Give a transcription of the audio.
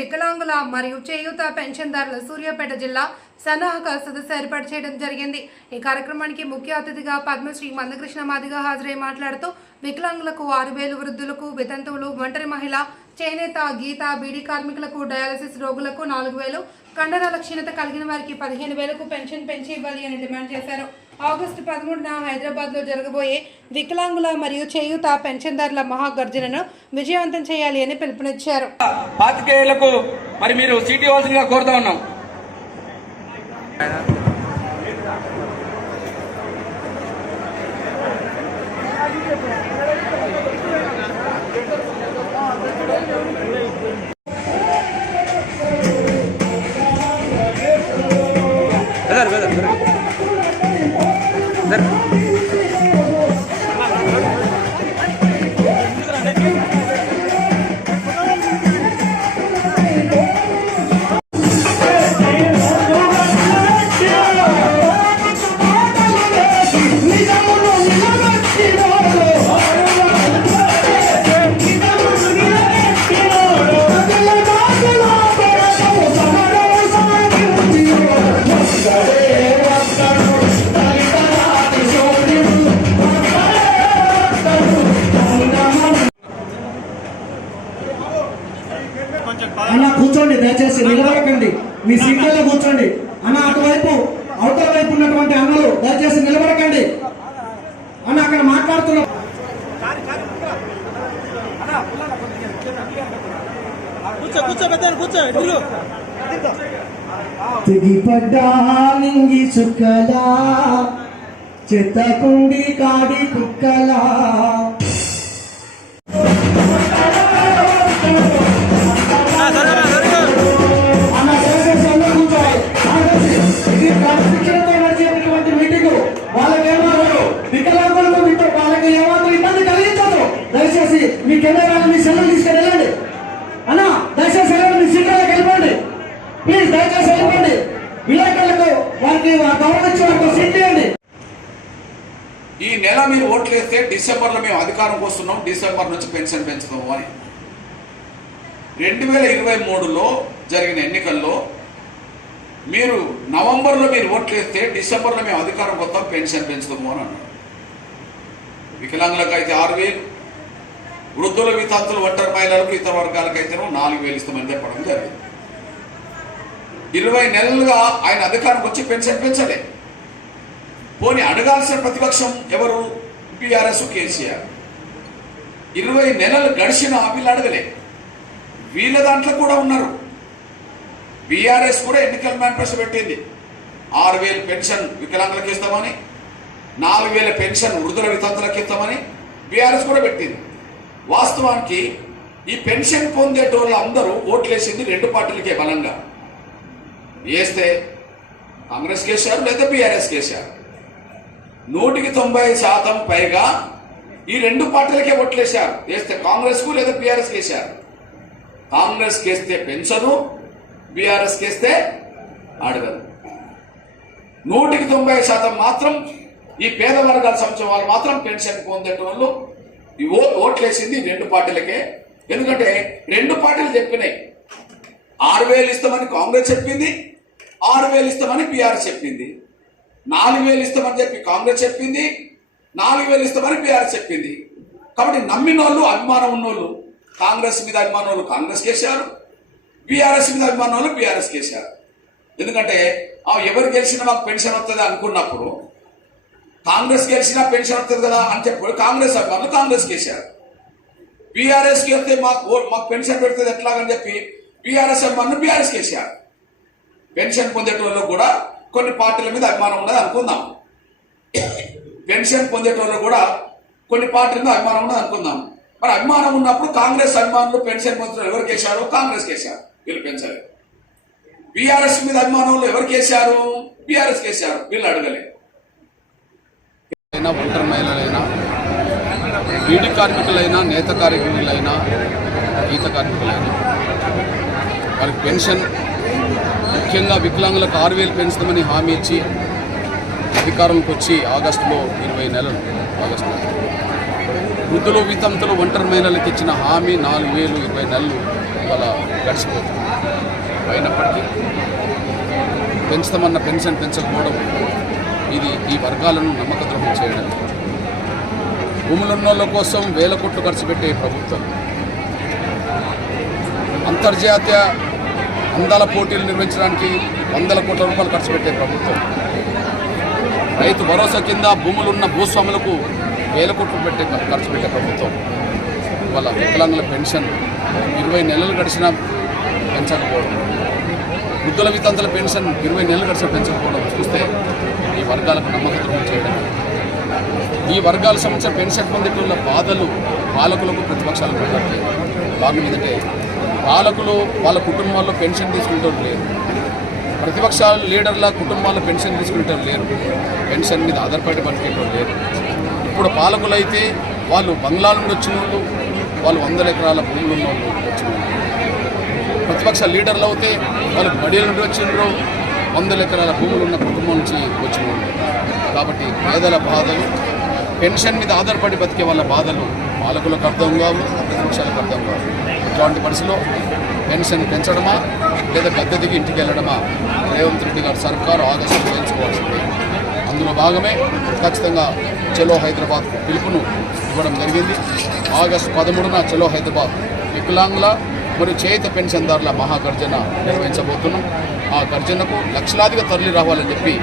వికలాంగుల మరియు చేయూత పెన్షన్దారుల సూర్యాపేట జిల్లా సన్నాహక సదస్సు ఏర్పాటు చేయడం జరిగింది. ఈ కార్యక్రమానికి ముఖ్య అతిథిగా పద్మశ్రీ మందకృష్ణ మాదిగా హాజరై మాట్లాడుతూ వికలాంగులకు ఆరు వేలు వృద్ధులకు వితంతువులు ఒంటరి మహిళ చేనేత గీత బీడీ కార్మికులకు డయాలసిస్ రోగులకు నాలుగు వేలు కండరాల క్షీణత కలిగిన వారికి పదిహేను వేలకు పెన్షన్ పెంచి ఇవ్వాలి అని డిమాండ్ చేశారు. ఆగస్టు పదమూడున హైదరాబాద్లో జరగబోయే వికలాంగుల మరియు చేయూత పెన్షన్దారుల మహాగర్జనను విజయవంతం చేయాలి అని పిలుపునిచ్చారు. పాతికేయులకు మరి మీరు సీట్ ఇవ్వాల్సిందిగా కోరుతా ఉన్నాం. దయచేసి నిలబడకండి. మీ సీట్లలో కూర్చోండి. అన్న అటువైపు అవతల వైపు ఉన్నటువంటి అన్నలు దయచేసి నిలబడకండి. అన్న అక్కడ మాట్లాడుతున్నా కూర్చో కూర్చో పెద్ద కూర్చో ఇల్లు తెగిపడ్డా నింగి చుక్కలా చెత్తకుండి కాడి కుక్కలా. మీ కెమెరాలు మీ సెల్లు తీసుకొని వెళ్ళండి అన్న దయచేసి వెళ్ళండి మీ సీట్లోకి వెళ్ళిపోండి ప్లీజ్ దయచేసి వెళ్ళిపోండి విలేకరులకు వారికి గౌరవించి వారికి సీట్ ఇవ్వండి. ఈ నెల మీరు ఓట్లు వేస్తే డిసెంబర్లో మేము అధికారంకి వస్తున్నాం డిసెంబర్ నుంచి పెన్షన్ పెంచుతాము అని. రెండు వేల ఇరవై మూడులో జరిగిన ఎన్నికల్లో మీరు నవంబర్లో మీరు ఓట్లు వేస్తే డిసెంబర్లో మేము అధికారం వస్తాం పెన్షన్ పెంచుతాము అని అన్నారు. వికలాంగులకు అయితే ఆరు వేలు వృద్ధుల వితంతులు ఒంటరి మహిళలకు ఇతర వర్గాలకైతేనో నాలుగు వేలు ఇస్తామని చెప్పడం జరిగింది. ఇరవై నెలలుగా ఆయన అధికారంకి వచ్చి పెన్షన్ పెంచలే. పోనీ అడగాల్సిన ప్రతిపక్షం ఎవరు? బీఆర్ఎస్ కేసీఆర్. ఇరవై నెలలు గడిచిన వీళ్ళు అడగలే. వీళ్ళ దాంట్లో కూడా ఉన్నారు. బీఆర్ఎస్ కూడా ఎన్నికల మేనిఫెస్టో పెట్టింది. ఆరు వేలు పెన్షన్ వికలాంగులకు ఇస్తామని నాలుగు వేల పెన్షన్ వృద్ధుల వితంతులకు ఇస్తామని బీఆర్ఎస్ కూడా పెట్టింది. వాస్తవానికి ఈ పెన్షన్ పొందేటోళ్ళు అందరూ ఓట్లేసింది రెండు పార్టీలకే బలంగా. వేస్తే కాంగ్రెస్ కేసారు లేదా బీఆర్ఎస్ కేసారు. నూటికి తొంభై శాతం పైగా ఈ రెండు పార్టీలకే ఓట్లేశారు. వేస్తే కాంగ్రెస్కు లేదా బీఆర్ఎస్ కేసారు. కాంగ్రెస్ కేస్తే పెంచదు బీఆర్ఎస్ కేస్తే అడగదు నూటికి తొంభై శాతం మాత్రం ఈ పేద వర్గాల సంవత్సరం వాళ్ళు మాత్రం పెన్షన్ పొందేటోళ్ళు ఈ ఓట్లేసింది రెండు పార్టీలకే. ఎందుకంటే రెండు పార్టీలు చెప్పినాయి. ఆరు వేలు ఇస్తామని కాంగ్రెస్ చెప్పింది ఆరు వేలు ఇస్తామని బీఆర్ఎస్ చెప్పింది. నాలుగు వేలు ఇస్తామని చెప్పి కాంగ్రెస్ చెప్పింది నాలుగు వేలు ఇస్తామని బీఆర్ఎస్ చెప్పింది. కాబట్టి నమ్మిన వాళ్ళు అభిమానం ఉన్నోళ్ళు కాంగ్రెస్ మీద అభిమానం వాళ్ళు కాంగ్రెస్ చేశారు బీఆర్ఎస్ మీద అభిమానం వాళ్ళు బీఆర్ఎస్ చేశారు ఎందుకంటే ఆ ఎవరు గెలిచినా మాకు పెన్షన్ వస్తుంది అనుకున్నప్పుడు కాంగ్రెస్ గెలిచినా పెన్షన్ వస్తుంది కదా అని చెప్పి కాంగ్రెస్ అభిమానులు కాంగ్రెస్ కేసారు బీఆర్ఎస్ వస్తే మాకు ఓ- మాకు పెన్షన్ పెడుతుంది ఎట్లాగని చెప్పి బీఆర్ఎస్ అభిమానులు బీఆర్ఎస్ గెలిచారు. పెన్షన్ పొందేటోళ్ళు కూడా కొన్ని పార్టీల మీద అభిమానం ఉన్నది అనుకుందాం. పెన్షన్ పొందేటోళ్ళు కూడా కొన్ని పార్టీల మీద అభిమానం ఉన్నది అనుకుందాం. మరి అభిమానం ఉన్నప్పుడు కాంగ్రెస్ అభిమానులు పెన్షన్ పొందుతున్న ఎవరు కేశారు కాంగ్రెస్ కేశారు వీళ్ళు పెంచలేదు. బీఆర్ఎస్ మీద అభిమానంలో ఎవరు కేశారు బీఆర్ఎస్ కేశారు వీళ్ళు అడగలేదు. అయినా ఒంటరి మహిళలైనా బీడీ కార్మికులైనా నేత కార్మికులైనా గీత కార్మికులైనా వారికి పెన్షన్ ముఖ్యంగా వికలాంగులకు ఆరు వేలు పెంచుతామని హామీ ఇచ్చి అధికారంలోకి వచ్చి ఆగస్టులో ఇరవై నెలలు ఆగస్టులో వృద్ధులు వితంతులు ఒంటరి మహిళలకు ఇచ్చిన హామీ నాలుగు వేలు ఇరవై నెలలు ఇవాళ గడిచిపోతుంది. అయినప్పటికీ పెంచుతామన్న పెన్షన్ పెంచకపోవడం ఇది ఈ వర్గాలను నమ్మకద్రోహం చేయడం. భూములున్నోళ్ళ కోసం వేల కోట్లు ఖర్చు పెట్టే ప్రభుత్వం. అంతర్జాతీయ అందాల పోటీలు నిర్వహించడానికి వందల కోట్ల రూపాయలు ఖర్చు పెట్టే ప్రభుత్వం. రైతు భరోసా కింద భూములున్న భూస్వాములకు వేల కోట్లు పెట్టే ఖర్చు పెట్టే ప్రభుత్వం. వాళ్ళ వికలాంగుల పెన్షన్ ఇరవై నెలలు గడిచినా పెంచకపోవడం. వృద్ధుల వితంతుల పెన్షన్ ఇరవై నెలలు గడిచిన పెంచకపోవడం. చూస్తే వర్గాలకు నమ్మక చేయడం ఈ వర్గాల సంబంధించిన పెన్షన్ పొందేటున్న బాధలు పాలకులకు ప్రతిపక్షాలకు పెట్టట్లేదు కారణం ఏంటంటే పాలకులు వాళ్ళ కుటుంబాల్లో పెన్షన్ తీసుకుంటారు లేరు. ప్రతిపక్షాల లీడర్ల కుటుంబాల్లో పెన్షన్ తీసుకుంటారు లేరు. పెన్షన్ మీద ఆధారపడి బతికేటోళ్ళు లేరు. ఇప్పుడు పాలకులు అయితే వాళ్ళు బంగ్లా నుండి వచ్చిన వాళ్ళు వాళ్ళు వందల ఎకరాల భూములు ఉన్న వాళ్ళు వచ్చిన ప్రతిపక్ష లీడర్లు అయితే వాళ్ళు బడిల నుండి వచ్చిండ్రు వందల ఎకరాల భూములు ఉన్న కుటుంబం నుంచి వచ్చిన కాబట్టి పేదల బాధలు పెన్షన్ మీద ఆధారపడి బతికే వాళ్ళ బాధలు పాలకులకు అర్థం కావు ప్రతిపక్షాలకు అర్థం కావు. ఇట్లాంటి పరిస్థితిలో పెన్షన్ పెంచడమా లేదా గద్దె దిగి ఇంటికి వెళ్ళడమా రేవంత్ రెడ్డి గారు సర్కారు ఆగస్టు చేయించుకోవాల్సింది అందులో భాగమే ఖచ్చితంగా చలో హైదరాబాద్ పిలుపును ఇవ్వడం జరిగింది. ఆగస్టు పదమూడున చలో హైదరాబాద్ వికలాంగుల మరియు చేత పెన్షన్దారుల మహాగర్జన నిర్వహించబోతున్నాం. ఆ గర్జనకు లక్షలాదిగా తరలి రావాలని చెప్పి